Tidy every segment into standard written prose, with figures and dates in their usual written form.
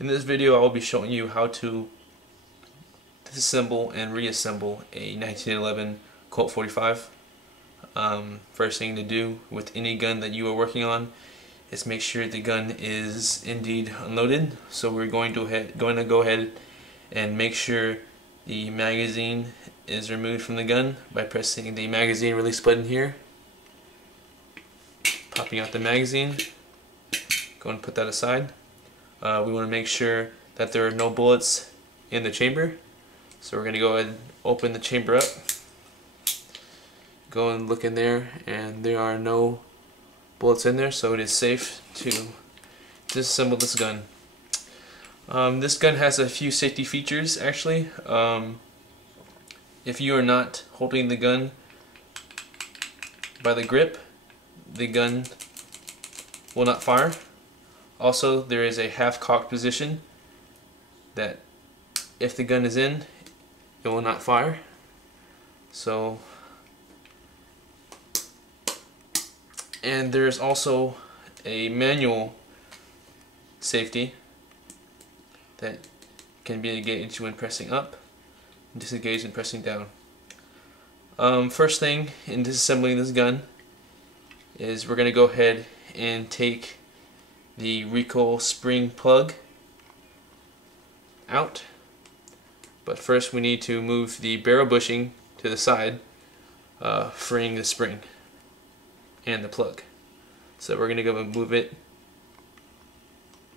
In this video I will be showing you how to disassemble and reassemble a 1911 Colt 45. First thing to do with any gun that you are working on is make sure the gun is indeed unloaded. So we're going to go ahead and make sure the magazine is removed from the gun by pressing the magazine release button here, popping out the magazine. Go and put that aside. We want to make sure that there are no bullets in the chamber, so we're going to go ahead and open the chamber up, go and look in there, and there are no bullets in there, so it is safe to disassemble this gun. This gun has a few safety features actually. If you are not holding the gun by the grip, the gun will not fire. Also, there is a half-cocked position that if the gun is in, it will not fire. So, and there is also a manual safety that can be engaged when pressing up, disengaged when pressing down. First thing in disassembling this gun is we're going to go ahead and take the recoil spring plug out, but first we need to move the barrel bushing to the side, freeing the spring and the plug. So we're going to go and move it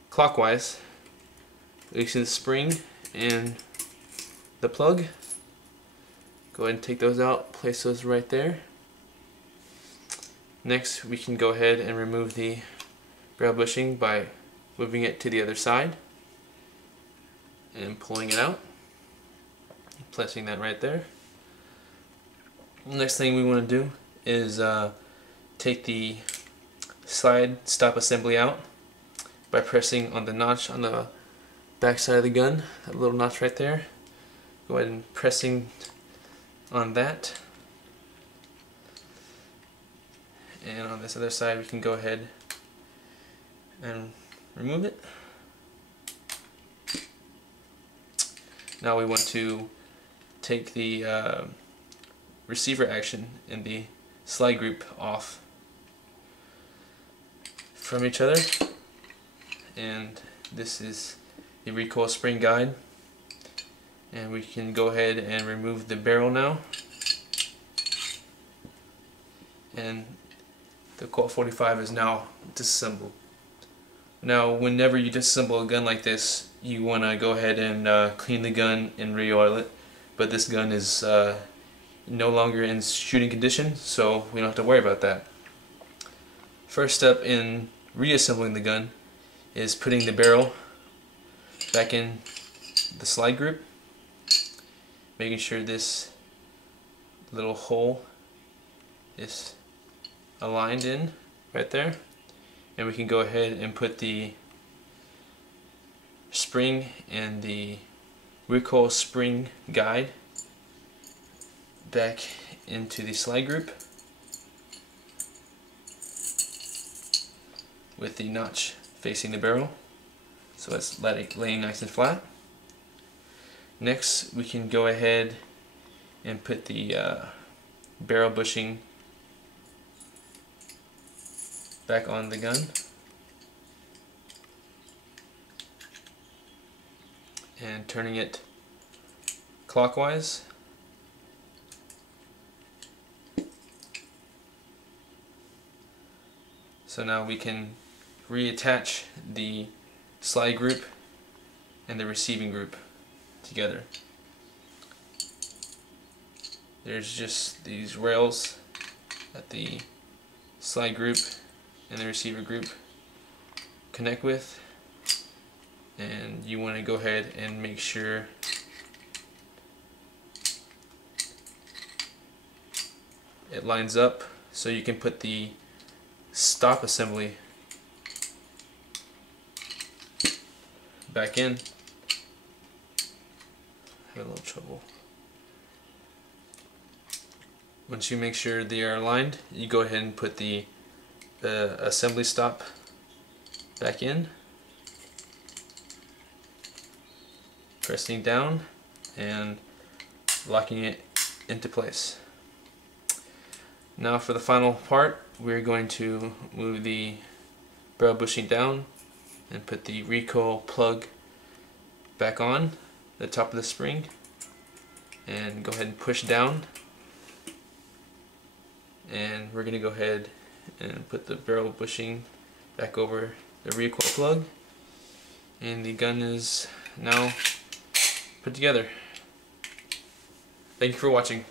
clockwise, releasing the spring and the plug. Go ahead and take those out, place those right there. Next we can go ahead and remove the barrel bushing by moving it to the other side and pulling it out, placing that right there. Next thing we want to do is take the slide stop assembly out by pressing on the notch on the back side of the gun, that little notch right there. Go ahead and pressing on that, and on this other side we can go ahead and remove it. Now we want to take the receiver action and the slide group off from each other, and this is the recoil spring guide, and we can go ahead and remove the barrel now, and the Colt 45 is now disassembled. Now, whenever you disassemble a gun like this, you want to go ahead and clean the gun and re-oil it. But this gun is no longer in shooting condition, so we don't have to worry about that. First step in reassembling the gun is putting the barrel back in the slide group, making sure this little hole is aligned in right there. And we can go ahead and put the spring and the recoil spring guide back into the slide group with the notch facing the barrel, so it's laying nice and flat. Next we can go ahead and put the barrel bushing back on the gun, and turning it clockwise. So now we can reattach the slide group and the receiving group together. There's just these rails that the slide group and the receiver group connect with, and you want to go ahead and make sure it lines up so you can put the stop assembly back in. I had a little trouble. Once you make sure they are aligned, you go ahead and put the assembly stop back in. pressing down and locking it into place. Now for the final part, we're going to move the barrel bushing down and put the recoil plug back on the top of the spring, and go ahead and push down, and we're going to go ahead and put the barrel bushing back over the recoil plug, and the gun is now put together. Thank you for watching.